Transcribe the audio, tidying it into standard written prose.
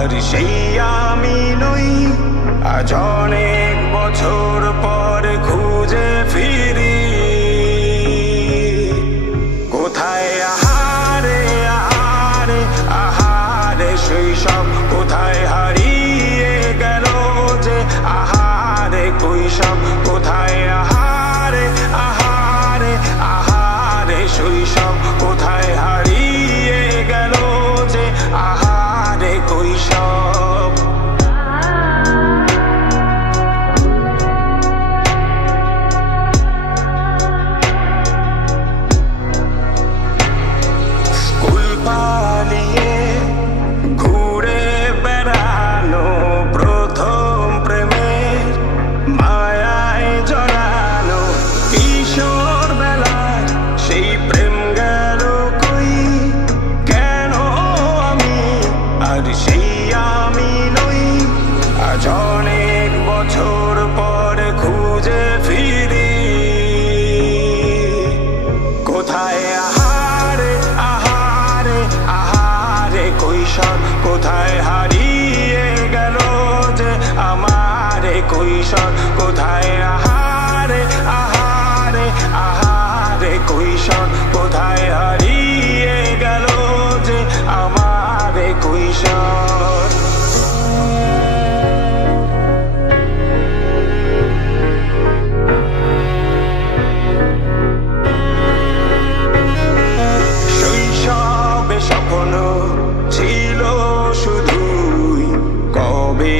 আর সেই আমি নই। আজ অনেক বছর পর খুঁজে ফিরি কোথায় আহারে আহারে আহারে শৈশব, কোথায় হারিয়ে গেল যে আহারে কৈশব, কোথায় আহারে আহারে আহারে শৈশব, কোথায় হারিয়ে গেল যে আহারে কৈশব। স্কুল পালিয়ে ঘুরে বেড়ানো, প্রথম প্রেমের মায়ায় জড়ানো, কিশোর বেলায় সেই প্রেম গেল কই, কেন আমি আর সেই আমি নই। আজ অনেক বছর পর খুঁজে ফিরি কোথায় আহারে আহারে আহারে কৈশোর, কোথায় হারিয়ে গেল যে আমারে কৈশোর, কোথায় আহারে আহারে আহারে কৈশোর, কোথায় হারিয়ে গেল যে আমারে কৈশোর। শৈশবে স্বপ্ন ছিল শুধুই, কবে